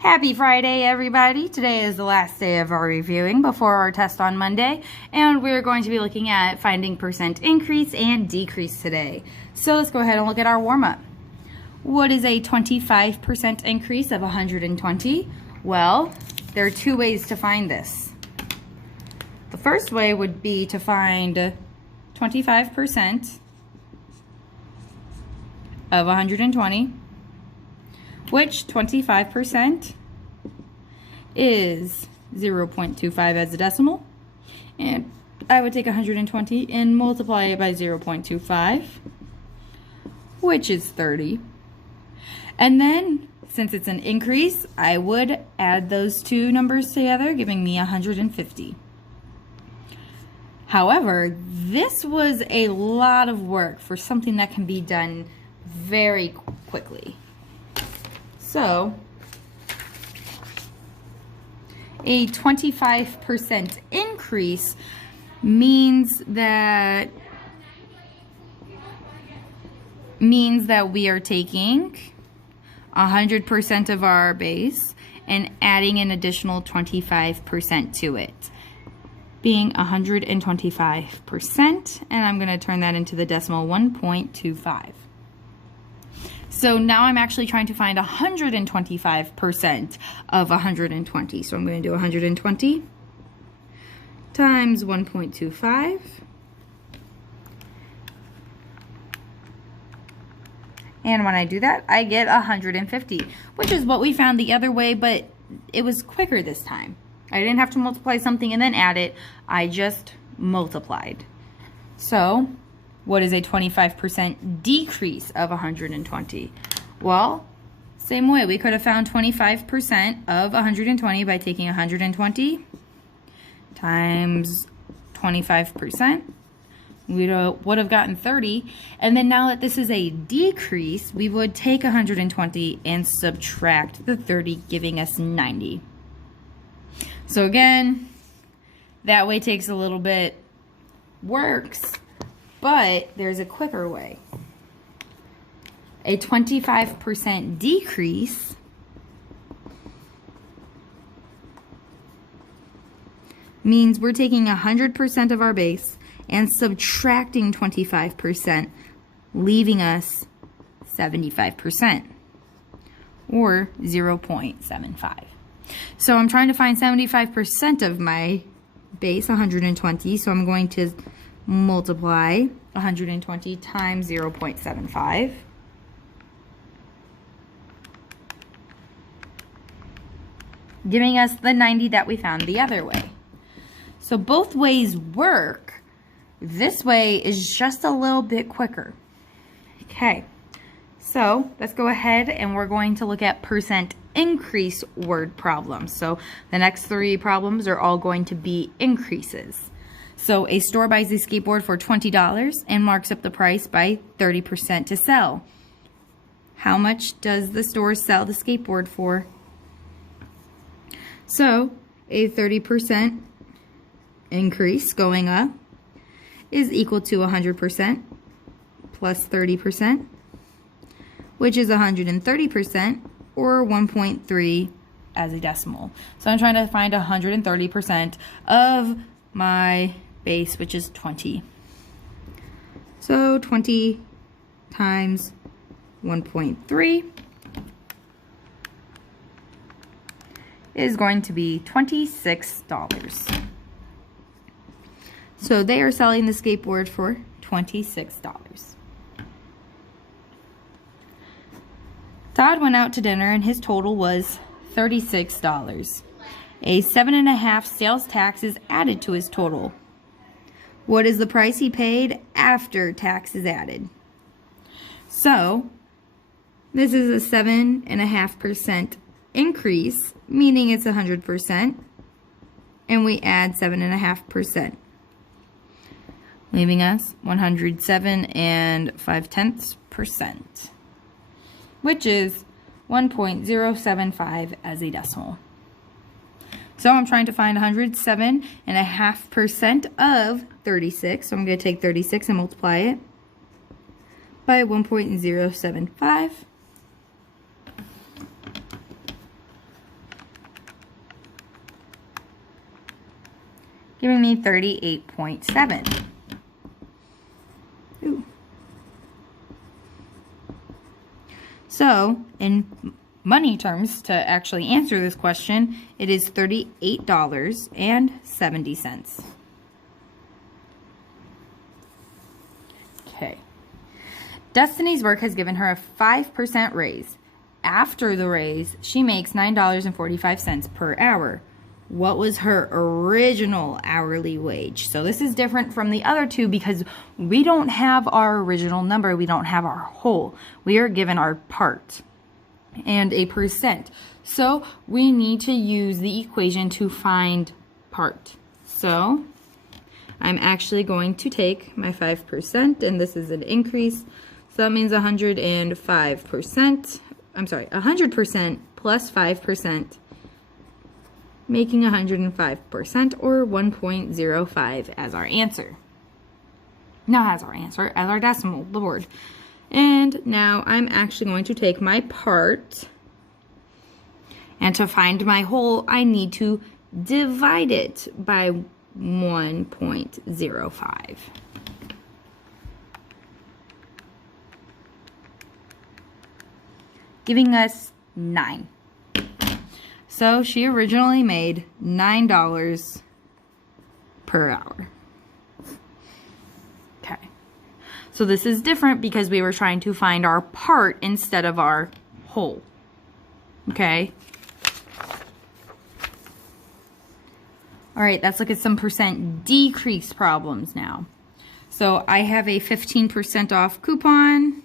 Happy Friday, everybody. Today is the last day of our reviewing before our test on Monday, and we're going to be looking at finding percent increase and decrease today. So let's go ahead and look at our warm-up. What is a 25% increase of 120? Well, there are two ways to find this. The first way would be to find 25% of 120, which 25% is 0.25 as a decimal, and I would take 120 and multiply it by 0.25, which is 30. And then, since it's an increase, I would add those two numbers together, giving me 150. However, this was a lot of work for something that can be done very quickly. So, a 25% increase means that we are taking 100% of our base and adding an additional 25% to it, being 125%, and I'm going to turn that into the decimal 1.25. So now I'm actually trying to find 125% of 120. So I'm going to do 120 times 1.25. And when I do that, I get 150, which is what we found the other way, but it was quicker this time. I didn't have to multiply something and then add it. I just multiplied. So, what is a 25% decrease of 120? Well, same way. We could have found 25% of 120 by taking 120 times 25%. We would have gotten 30. And then now that this is a decrease, we would take 120 and subtract the 30, giving us 90. So again, that way takes a little bit, works, but there's a quicker way. A 25% decrease means we're taking 100% of our base and subtracting 25%, leaving us 75%, or 0.75. So I'm trying to find 75% of my base, 120, so I'm going to multiply 120 times 0.75. Giving us the 90 that we found the other way. So both ways work. This way is just a little bit quicker. Okay, so let's go ahead and we're going to look at percent increase word problems. So the next three problems are all going to be increases. So a store buys a skateboard for $20 and marks up the price by 30% to sell. How much does the store sell the skateboard for? So a 30% increase going up is equal to 100% plus 30%, which is 130%, or 1.3 as a decimal. So I'm trying to find 130% of my base, which is 20. So 20 times 1.3 is going to be $26. So they are selling the skateboard for $26. Todd went out to dinner and his total was $36. A 7.5% sales tax is added to his total. What is the price he paid after tax is added? So, this is a 7.5% increase, meaning it's 100%, and we add 7.5%. Leaving us 107.5%, which is 1.075 as a decimal. So I'm trying to find 107.5% of 36. So I'm going to take 36 and multiply it by 1.075. giving me 38.7. Ooh. So, in money terms, to actually answer this question, it is $38.70. Okay. Destiny's work has given her a 5% raise. After the raise, she makes $9.45 per hour. What was her original hourly wage? So this is different from the other two because we don't have our original number. We don't have our whole. We are given our part and a percent. So we need to use the equation to find part. So I'm actually going to take my 5%, and this is an increase. So that means 105%. I'm sorry, 100% plus 5%, making 105% or 1.05 as our answer. Not as our answer, as our decimal, the word. And now I'm actually going to take my part, and to find my whole, I need to divide it by 1.05. Giving us 9. So she originally made $9 per hour. Okay. So this is different because we were trying to find our part instead of our whole. Okay. All right, let's look at some percent decrease problems now. So I have a 15% off coupon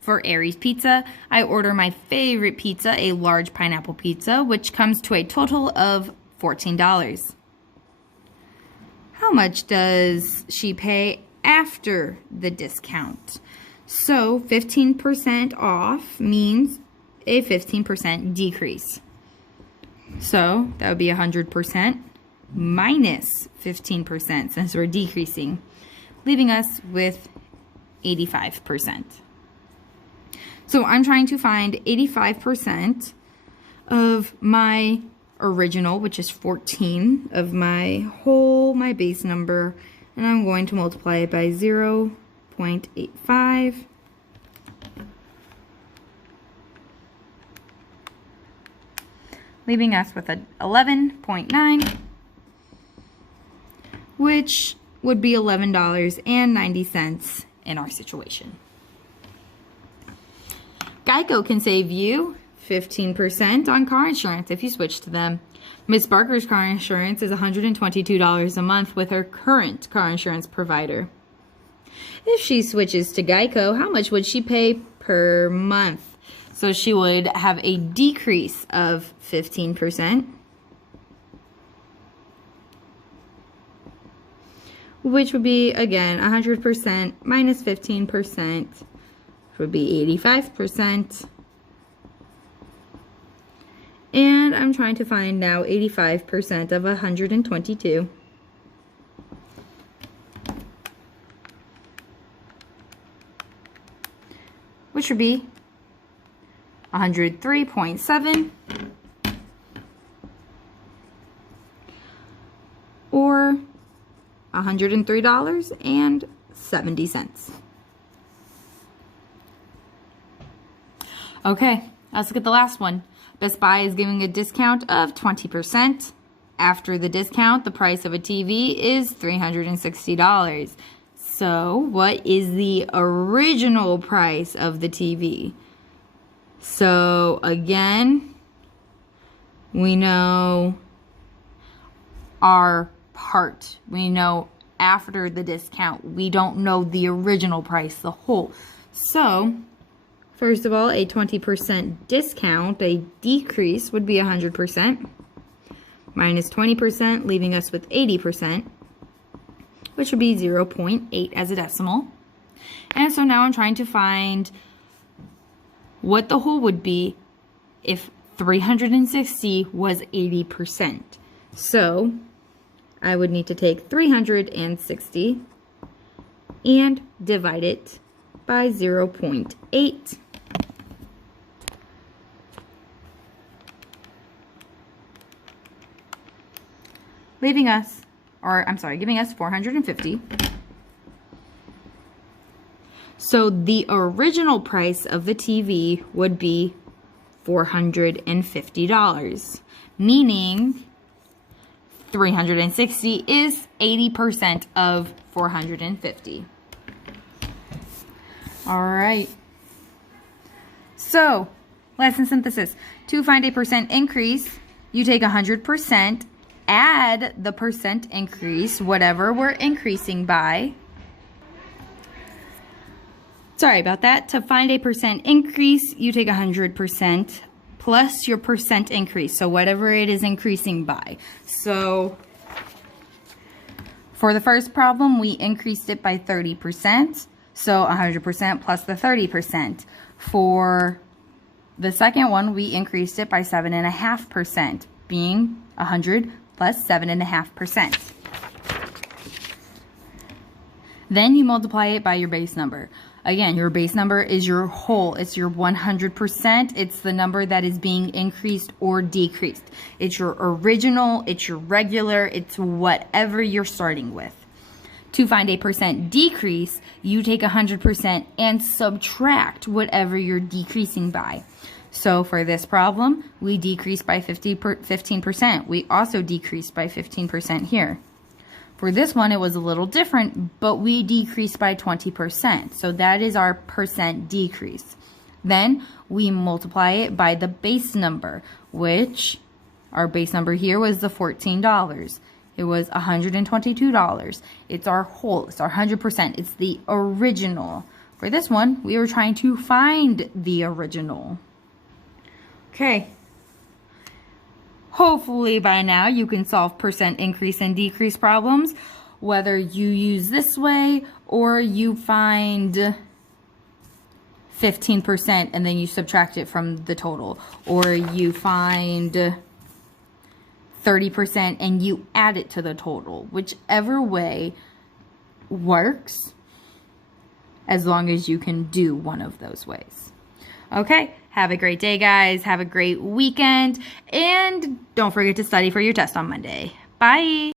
for Aries Pizza. I order my favorite pizza, a large pineapple pizza, which comes to a total of $14. How much does she pay after the discount? So 15% off means a 15% decrease. So that would be 100% minus 15% since we're decreasing, leaving us with 85%. So I'm trying to find 85% of my original, which is 14, of my whole, my base number, and I'm going to multiply it by 0.85. Leaving us with a 11.9, which would be $11.90 in our situation. Geico can save you 15% on car insurance if you switch to them. Miss Barker's car insurance is $122 a month with her current car insurance provider. If she switches to Geico, how much would she pay per month? So she would have a decrease of 15%, which would be, again, 100% minus 15%, which would be 85%. And I'm trying to find now 85% of 122. Which would be 103.7 or $103.70. Okay, let's look at the last one. Best Buy is giving a discount of 20%. After the discount, the price of a TV is $360. So, what is the original price of the TV? So, again, we know our part. We know after the discount. We don't know the original price, the whole. So, first of all, a 20% discount, a decrease would be 100%, minus 20%, leaving us with 80%, which would be 0.8 as a decimal. And so now I'm trying to find what the whole would be if 360 was 80%. So I would need to take 360 and divide it by 0.8. Leaving us or I'm sorry, giving us 450. So the original price of the TV would be $450, meaning 360 is 80% of 450. All right. So, lesson synthesis. To find a percent increase, you take 100%, add the percent increase, whatever we're increasing by. Sorry about that. To find a percent increase, you take 100% plus your percent increase. So whatever it is increasing by. So for the first problem, we increased it by 30%. So 100% plus the 30%. For the second one, we increased it by 7.5%, being 100 plus 7.5%. Then you multiply it by your base number. Again, your base number is your whole. It's your 100%. It's the number that is being increased or decreased. It's your original, it's your regular, it's whatever you're starting with. To find a percent decrease, you take 100% and subtract whatever you're decreasing by. So for this problem, we decreased by 15%. We also decreased by 15% here. For this one, it was a little different, but we decreased by 20%. So that is our percent decrease. Then we multiply it by the base number, which our base number here was the $14. It was $122. It's our whole, it's our 100%. It's the original. For this one, we were trying to find the original. Okay. Hopefully by now you can solve percent increase and decrease problems, whether you use this way or you find 15% and then you subtract it from the total, or you find 30% and you add it to the total. Whichever way works, as long as you can do one of those ways. Okay, have a great day, guys. Have a great weekend. And don't forget to study for your test on Monday. Bye.